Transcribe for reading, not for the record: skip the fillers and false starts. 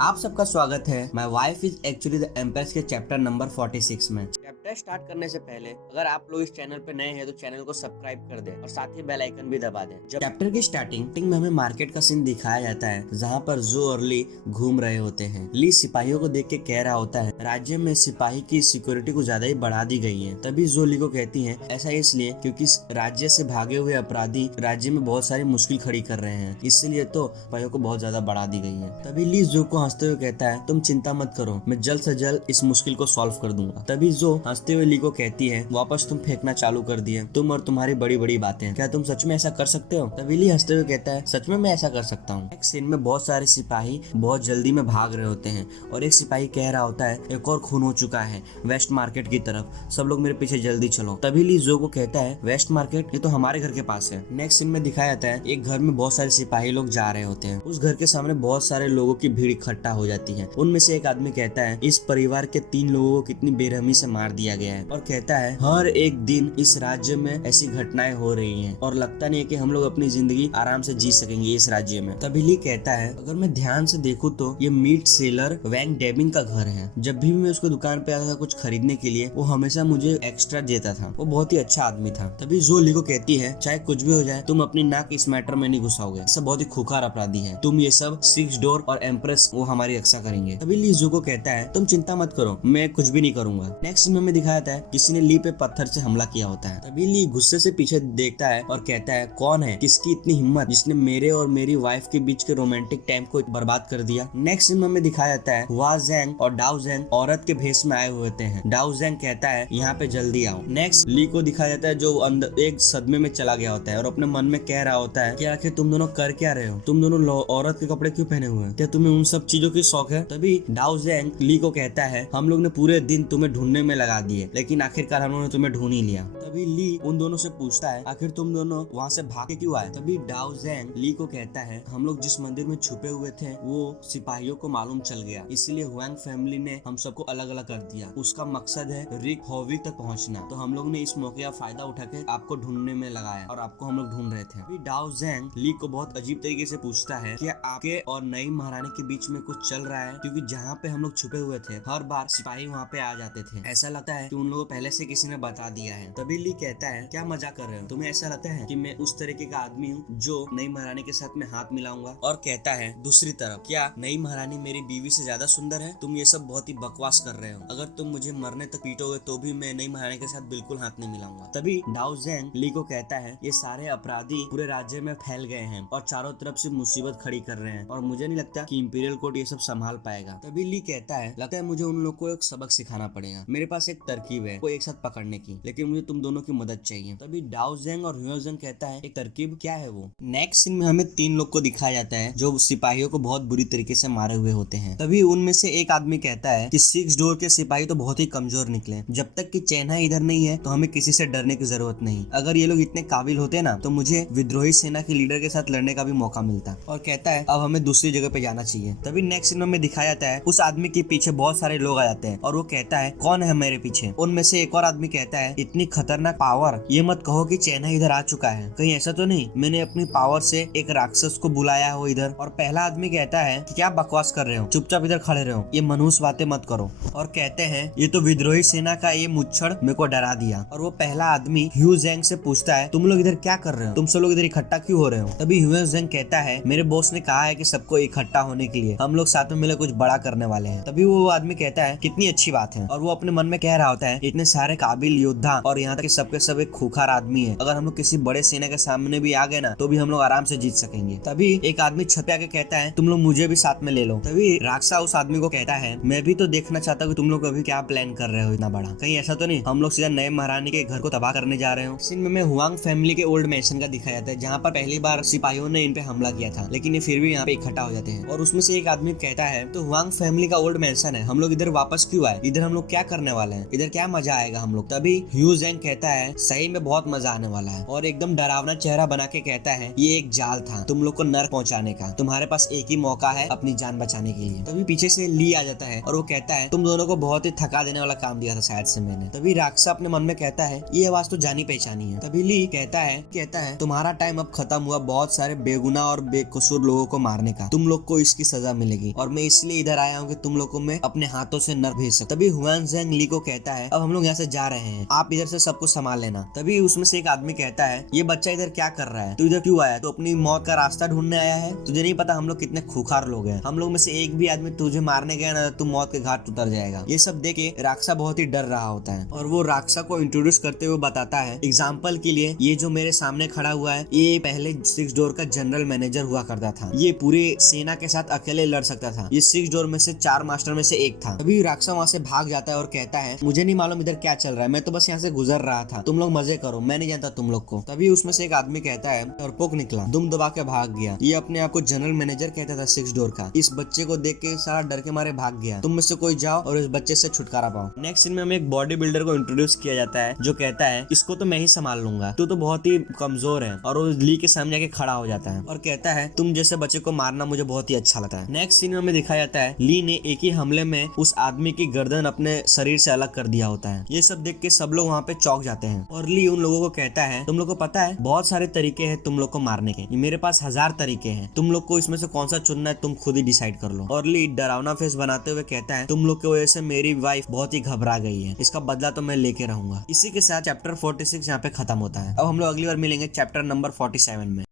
आप सबका स्वागत है। My wife is actually the empress के चैप्टर नंबर 46 में। चैप्टर स्टार्ट करने से पहले अगर आप लोग इस चैनल पे नए हैं तो चैनल को सब्सक्राइब कर दें और साथ ही बेल आइकन भी दबा दें। जब चैप्टर की स्टार्टिंग में हमें मार्केट का सीन दिखाया जाता है, जहाँ पर जो और ली घूम रहे होते हैं। ली सिपाहियों को देख के कह रहा होता है, राज्य में सिपाही की सिक्योरिटी को ज्यादा ही बढ़ा दी गई है। तभी जो ली को कहती है, ऐसा इसलिए क्योंकि राज्य से भागे हुए अपराधी राज्य में बहुत सारी मुश्किल खड़ी कर रहे हैं, इसलिए तो सिपाहियों को बहुत ज्यादा बढ़ा दी गई है। तभी ली जो को हंसते हुए कहता है, तुम चिंता मत करो, मैं जल्द से जल्द इस मुश्किल को सॉल्व कर दूंगा। तभी जो हंसते हुए ली को कहती है, वापस तुम फेंकना चालू कर दिए, तुम और तुम्हारी बड़ी बड़ी बातें, क्या तुम सच में ऐसा कर सकते हो? तभी ली हंसते हुए कहता है, सच में मैं ऐसा कर सकता हूँ। एक सीन में बहुत सारे सिपाही बहुत जल्दी में भाग रहे होते हैं और एक सिपाही कह रहा होता है, एक और खून हो चुका है वेस्ट मार्केट की तरफ, सब लोग मेरे पीछे जल्दी चलो। तभी ली जो को कहता है, वेस्ट मार्केट ये तो हमारे घर के पास है। नेक्स्ट सीन में दिखाया जाता है, एक घर में बहुत सारे सिपाही लोग जा रहे होते हैं। उस घर के सामने बहुत सारे लोगों की भीड़ इकट्ठा हो जाती है। उनमें से एक आदमी कहता है, इस परिवार के 3 लोगों को कितनी बेरहमी से मार दिया गया है, और कहता है, हर एक दिन इस राज्य में ऐसी घटनाएं हो रही हैं और लगता नहीं है कि हम लोग अपनी जिंदगी आराम से जी सकेंगे इस राज्य में। तभी ली कहता है, अगर मैं ध्यान से देखूं तो ये मीट सेलर वैंग डेबिंग का घर है। जब भी मैं उसको दुकान पे आता था कुछ खरीदने के लिए, वो हमेशा मुझे एक्स्ट्रा देता था। वो बहुत ही अच्छा आदमी था। तभी जो ली को कहती है, चाहे कुछ भी हो जाए, तुम अपनी नाक इस मैटर में नहीं घुसाओगे, सब बहुत ही खूंखार अपराधी है, तुम ये सब 6 डोर और एम्प्रेस वो हमारी रक्षा करेंगे। तभी ली जो को कहता है, तुम चिंता मत करो, मैं कुछ भी नहीं करूंगा। नेक्स्ट में हमें दिखाया जाता है, किसी ने ली पे पत्थर से हमला किया होता है। तभी ली गुस्से से पीछे देखता है और कहता है, कौन है, किसकी इतनी हिम्मत जिसने मेरे और मेरी वाइफ के बीच के रोमांटिक टाइम को बर्बाद कर दिया। नेक्स्ट में हमें दिखाया जाता है, हुआ ज़ैंग और डाउ ज़ैंग औरत के भेष में आए हुए होते हैं। डाउ ज़ैंग कहता है, यहाँ पे जल्दी आओ। नेक्स्ट ली को दिखाया जाता है, जो अंदर एक सदमे में चला गया होता है और अपने मन में कह रहा होता है कि आखिर तुम दोनों कर क्या रहे हो, तुम दोनों औरत के कपड़े क्यों पहने हुए हैं, क्या तुम्हें उन सब चीजों की शौक है? तभी डाउ ज़ैंग ली को कहता है, हम लोग ने पूरे दिन तुम्हें ढूंढने में लगा दिए, लेकिन आखिरकार हम लोगों ने तुम्हें ढूंढ ही लिया। तभी ली उन दोनों से पूछता है, आखिर तुम दोनों वहाँ से भाग के क्यों आए? तभी डाउ ज़ैंग ली को कहता है, हम लोग जिस मंदिर में छुपे हुए थे वो सिपाहियों को मालूम चल गया, इसलिए हुआंग फैमिली ने हम सबको अलग अलग कर दिया। उसका मकसद है रिक हॉविक तक पहुँचना, तो हम लोग ने इस मौके का फायदा उठा के आपको ढूंढने में लगाया और आपको हम लोग ढूंढ रहे थे। अभी डाउ ज़ैंग ली को बहुत अजीब तरीके से पूछता है, क्या आपके और नई महारानी के बीच में कुछ चल रहा है? क्योंकि जहाँ पे हम लोग छुपे हुए थे हर बार सिपाही वहाँ पे आ जाते थे, ऐसा लगता है कि उन लोगों को पहले से किसी ने बता दिया है। तभी ली कहता है, क्या मजाक कर रहे हो, तुम्हें ऐसा लगता है कि मैं उस तरीके का आदमी हूँ जो नई महारानी के साथ में हाथ मिलाऊंगा? और कहता है, दूसरी तरफ क्या नई महारानी मेरी बीवी से ज्यादा सुंदर है? तुम ये सब बहुत ही बकवास कर रहे हो, अगर तुम मुझे मरने तक पीटोगे तो भी मैं नई महारानी के साथ बिल्कुल हाथ नहीं मिलाऊंगा। तभी डाउ ज़ैंग ली को कहता है, ये सारे अपराधी पूरे राज्य में फैल गए हैं और चारों तरफ से मुसीबत खड़ी कर रहे हैं और मुझे नहीं लगता कि इंपीरियल कोर्ट ये सब संभाल पाएगा। तभी ली कहता है, लगता है मुझे उन लोग को एक सबक सिखाना पड़ेगा, मेरे पास एक तरकीब है वो एक साथ पकड़ने की, लेकिन मुझे तुम दोनों की मदद चाहिए। तभी डाउ ज़ैंग और हुआ ज़ैंग कहता है, एक तरकीब, क्या है वो? नेक्स्ट सीन में हमें 3 लोग को दिखाया जाता है जो सिपाहियों को बहुत बुरी तरीके से मारे हुए होते हैं। तभी उनमें से एक आदमी कहता है कि 6 डोर के सिपाही तो बहुत ही कमजोर निकले, जब तक कि चेन्नई इधर नहीं है तो हमें किसी से डरने की जरूरत नहीं, अगर ये लोग इतने काबिल होते ना तो मुझे विद्रोही सेना के लीडर के साथ लड़ने का भी मौका मिलता। और कहता है, अब हमें दूसरी जगह पे जाना चाहिए। तभी नेक्स्ट सीन में दिखाया जाता है, उस आदमी के पीछे बहुत सारे लोग आ जाते हैं और वो कहता है, कौन है मेरे पीछे? उनमें से एक और आदमी कहता है, इतनी खतरनाक पावर, ये मत कहो कि चेन्नई इधर आ चुका है, कहीं ऐसा तो नहीं मैंने अपनी पावर से एक राक्षस को बुलाया हो इधर? और पहला आदमी कहता है कि क्या बकवास कर रहे हो, चुपचाप इधर खड़े रहो, ये मनहूस बातें मत करो। और कहते हैं, ये तो विद्रोही सेना का ये मुच्छड़ मेरे को डरा दिया। और वो पहला आदमी ह्यू ज़ैंग से पूछता है, तुम लोग इधर क्या कर रहे हो, तुम सब लोग इधर इकट्ठा क्यों हो रहे हो? तभी ह्यू ज़ैंग कहता है, मेरे बॉस ने कहा है कि सबको इकट्ठा होने के लिए हम लोग साथ में मिलकर कुछ बड़ा करने वाले हैं। तभी वो आदमी कहता है, कितनी अच्छी बात है। और वो अपने मन में कह रहा होता है, इतने सारे काबिल योद्धा और यहाँ तक कि सबके सब एक खूंखार आदमी है, अगर हम लोग किसी बड़े सेना के सामने भी आ गए ना तो भी हम लोग आराम से जीत सकेंगे। तभी एक आदमी छत पे आके कहता है, तुम लोग मुझे भी साथ में ले लो। तभी राक्षा उस आदमी को कहता है, मैं भी तो देखना चाहता हूँ तुम लोग अभी क्या प्लान कर रहे हो इतना बड़ा, कहीं ऐसा तो नहीं हम लोग सीधा नए महारानी के घर को तबाह करने जा रहे हो? सीन में हुआंग फैमिली के ओल्ड मैंशन का दिखाया जाता है, जहाँ पर पहली बार सिपाहियों ने इन पे हमला किया था, लेकिन ये फिर भी यहाँ पे इकट्ठा हो जाते हैं। और उसमें से एक आदमी कहता है, तो हुआंग फैमिली का ओल्ड मैंशन है, हम लोग इधर वापस क्यों आए, इधर हम लोग क्या करने वाले हैं? इधर क्या मजा आएगा हम लोग। तभी ह्यू ज़ैंग कहता है सही में बहुत मजा आने वाला है, और एकदम डरावना चेहरा बना के कहता है ये एक जाल था तुम लोग को नर्क पहुंचाने का, तुम्हारे पास एक ही मौका है अपनी जान बचाने के लिए। तभी पीछे से ली आ जाता है और वो कहता है तुम दोनों को बहुत ही थका देने वाला काम दिया था शायद से मैंने। तभी राक्षा अपने मन में कहता है ये आवाज तो जानी पहचानी है। तभी ली कहता है तुम्हारा टाइम अब खत्म हुआ बहुत सारे बेगुनाह और बेकसूर लोगों को मारने का, तुम लोग को इसकी सजा मिलेगी, और मैं इसलिए इधर आया हूँ कि तुम लोग को मैं अपने हाथों से नर्क भेज सकूं। तभी हुआन ज़ैंग ली को कहता है अब हम लोग यहाँ से जा रहे हैं, आप इधर से सबको संभाल लेना। तभी उसमें से एक आदमी कहता है ये बच्चा इधर क्या कर रहा है, तू इधर क्यों आया, तो अपनी मौत का रास्ता ढूंढने आया है, तुझे नहीं पता हम लोग कितने खूंखार लोग हैं, हम लोग में से एक भी आदमी तुझे मारने गया ना तू मौत के घाट उतर जाएगा। ये सब देख के राक्षा बहुत ही डर रहा होता है, और वो राक्षा को इंट्रोड्यूस करते हुए बताता है एग्जाम्पल के लिए ये जो मेरे सामने खड़ा हुआ है ये पहले 6 डोर का जनरल मैनेजर हुआ करता था, ये पूरे सेना के साथ अकेले लड़ सकता था, ये 6 डोर में से 4 मास्टर में से एक था। तभी राक्षा वहाँ से भाग जाता है और कहता है मुझे नहीं मालूम इधर क्या चल रहा है, मैं तो बस यहाँ से गुजर रहा था, तुम लोग मजे करो, मैं नहीं जानता तुम लोग को। तभी उसमें से एक आदमी कहता है और पोक निकला, दुम दबा के भाग गया, ये अपने आप को जनरल मैनेजर कहता था 6 डोर का, इस बच्चे को देख के सारा डर के मारे भाग गया, तुम में से कोई जाओ और इस बच्चे से छुटकारा पाओ। नेक्स्ट सीन में हमें एक बॉडी बिल्डर को इंट्रोड्यूस किया जाता है जो कहता है इसको तो मैं ही संभाल लूंगा, तू तो बहुत ही कमजोर है, और वो ली के सामने जाके खड़ा हो जाता है और कहता है तुम जैसे बच्चे को मारना मुझे बहुत ही अच्छा लगता है। नेक्स्ट सीन में हमें दिखाया जाता है ली ने एक ही हमले में उस आदमी की गर्दन अपने शरीर से अलग कर दिया होता है। ये सब देख के सब लोग वहाँ पे चौंक जाते हैं, और ली उन लोगों को कहता है तुम लोग को पता है बहुत सारे तरीके हैं तुम लोग को मारने के, मेरे पास 1000 तरीके हैं, तुम लोग को इसमें से कौन सा चुनना है तुम खुद ही डिसाइड कर लो। और ली डरावना फेस बनाते हुए कहता है तुम लोग की वजह से मेरी वाइफ बहुत ही घबरा गई है, इसका बदला तो मैं लेके रहूंगा। इसी के साथ चैप्टर 46 यहाँ पे खत्म होता है। अब हम लोग अगली बार मिलेंगे चैप्टर नंबर 47 में।